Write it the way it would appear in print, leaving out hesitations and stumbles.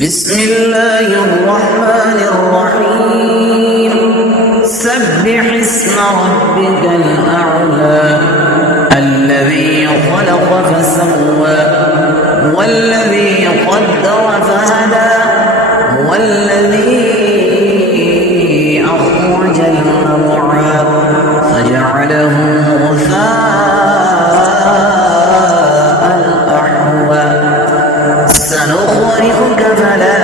بسم الله الرحمن الرحيم سبح اسم ربك الأعلى الذي خلق فسوى والذي قدر فهدى والذي أخرج المرعى فجعله غثاء أحوى سنقرئك فلا